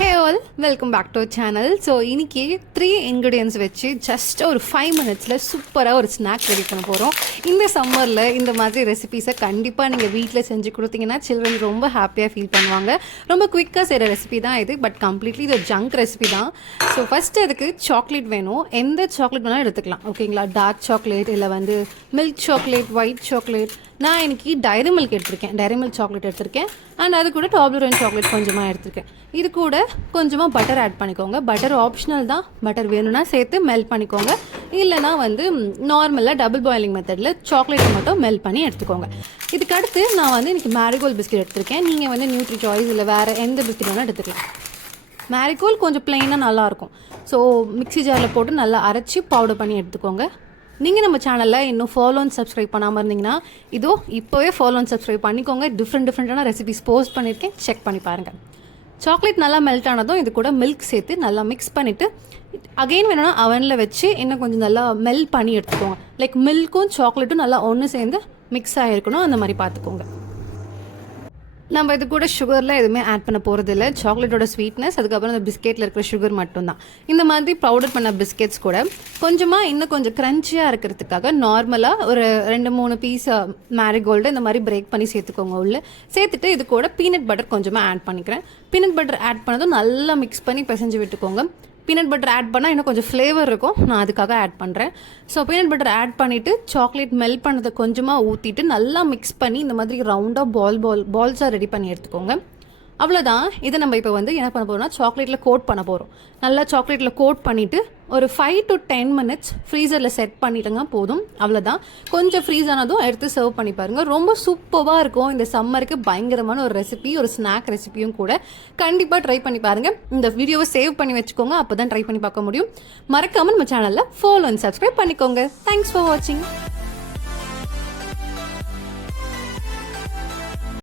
Hey all, welcome back to channel. So இன்றைக்கி 3 ingredients வச்சு just ஒரு 5 மினிட்ஸில் சூப்பராக ஒரு ஸ்நாக் ரெடி பண்ண போகிறோம். இந்த சம்மரில் இந்த மாதிரி ரெசிபீஸை கண்டிப்பாக நீங்கள் வீட்டில் செஞ்சு கொடுத்தீங்கன்னா சில்ட்ரன் ரொம்ப ஹாப்பியாக ஃபீல் பண்ணுவாங்க. ரொம்ப குயிக்காக செய்கிற ரெசிபி தான் இது, பட் கம்ப்ளீட்லி இது ஜங்க் ரெசிபி தான். ஸோ ஃபஸ்ட்டு அதுக்கு சாக்லேட் வேணும். எந்த சாக்லேட் வேணாலும் எடுத்துக்கலாம், ஓகேங்களா? டார்க் சாக்லேட் இல்லை வந்து மில்க் சாக்லேட், ஒயிட் சாக்லேட். நான் இன்றைக்கி டைரி மில்க் எடுத்திருக்கேன், டைரி மில்க் சாக்லேட் எடுத்திருக்கேன். அண்ட் அது கூட டாப்லரோன் சாக்லேட் கொஞ்சமாக எடுத்திருக்கேன். இது கூட கொஞ்சமாக பட்டர் ஆட் பண்ணிக்கோங்க. பட்டர் ஆப்ஷனல் தான், பட்டர் வேணும்னா சேர்த்து மெல்ட் பண்ணிக்கோங்க. இல்லைனா வந்து நார்மலாக டபுள் பாயிலிங் மெத்தடில் சாக்லேட்டை மட்டும் மெல்ட் பண்ணி எடுத்துக்கோங்க. இதுக்கு அடுத்து நான் வந்து இன்றைக்கி மேரிகோல்ட் பிஸ்கெட் எடுத்திருக்கேன். நீங்கள் வந்து நியூட்ரி சாய்ஸ் இல்லை வேறு எந்த பிஸ்கெட் வேணால் எடுத்துக்கலாம். மேரிகோல்ட் கொஞ்சம் ப்ளைனாக நல்லாயிருக்கும். ஸோ மிக்ஸி ஜாரில் போட்டு நல்லா அரைச்சி பவுடர் பண்ணி எடுத்துக்கோங்க. நீங்கள் நம்ம சேனலில் இன்னும் ஃபாலோ அண்ட் சப்ஸ்கிரைப் பண்ணாமல் இருந்தீங்கன்னா இதோ இப்போவே ஃபாலோ அண்ட் சப்ஸ்கிரைப் பண்ணிக்கோங்க. டிஃப்ரெண்ட்டான ரெசிபிஸ் போஸ்ட் பண்ணியிருக்கேன், செக் பண்ணி பாருங்கள். சாக்லேட் நல்லா மெல்ட் ஆனதும் இது கூட மில்க் சேர்த்து நல்லா மிக்ஸ் பண்ணிவிட்டு அகெயின் வேணும்னா அவனில் வச்சு இன்னும் கொஞ்சம் நல்லா மெல்ட் பண்ணி எடுத்துக்கோங்க. லைக் மில்க்கும் சாக்லேட்டும் நல்லா ஒன்று சேர்ந்து மிக்ஸ் ஆகிருக்கணும், அந்த மாதிரி பார்த்துக்கோங்க. நம்ம இது கூட சுகர்லாம் எதுவுமே ஆட் பண்ண போகிறது இல்லை. சாக்லேட்டோட ஸ்வீட்னஸ், அதுக்கப்புறம் இந்த பிஸ்கெட்டில் இருக்கிற சுகர் மட்டும்தான். இந்த மாதிரி பவுடர் பண்ண பிஸ்கெட்ஸ் கூட கொஞ்சமாக இன்னும் கொஞ்சம் க்ரன்ச்சியாக இருக்கிறதுக்காக நார்மலாக ஒரு 2-3 பீஸ் மேரிகோல்டு இந்த மாதிரி பிரேக் பண்ணி சேர்த்துக்கோங்க. உள்ளே சேர்த்துட்டு இது கூட பீனட் பட்டர் கொஞ்சமாக ஆட் பண்ணிக்கிறேன். பீனட் பட்டர் ஆட் பண்ணதும் நல்லா மிக்ஸ் பண்ணி பிசைஞ்சு விட்டுக்கோங்க. பீனட் பட்டர் ஆட் பண்ணால் இன்னும் கொஞ்சம் ஃப்ளேவர் இருக்கும், நான் அதுக்காக ஆட் பண்ணுறேன். ஸோ பீனட் பட்டர் ஆட் பண்ணிவிட்டு சாக்லேட் மெல்ட் பண்ணதை கொஞ்சமாக ஊற்றிட்டு நல்லா மிக்ஸ் பண்ணி இந்த மாதிரி ரவுண்டாக பால்ஸாக ரெடி பண்ணி எடுத்துக்கோங்க. அவ்வளோதான். இதை நம்ம இப்போ வந்து என்ன பண்ண போகிறோம்னா சாக்லேட்டில் கோட் பண்ண போகிறோம். நல்லா சாக்லேட்டில் கோட் பண்ணிவிட்டு ஒரு 5 to 10 மினிட்ஸ் ஃப்ரீசரில் செட் பண்ணிட்டுங்க போதும். அவ்வளோதான். கொஞ்சம் ஃப்ரீஸ் ஆனதும் எடுத்து சர்வ் பண்ணி பாருங்கள். ரொம்ப சூப்பராக இருக்கும். இந்த சம்மருக்கு பயங்கரமான ஒரு ரெசிபி, ஒரு ஸ்நாக் ரெசிபியும் கூட. கண்டிப்பாக ட்ரை பண்ணி பாருங்கள். இந்த வீடியோவை சேவ் பண்ணி வச்சுக்கோங்க, அப்போ தான் ட்ரை பண்ணி பார்க்க முடியும். மறக்காமல் நம்ம சேனலில் ஃபாலோ அண்ட் சப்ஸ்கிரைப் பண்ணிக்கோங்க. தேங்க்ஸ் ஃபார் வாட்சிங்.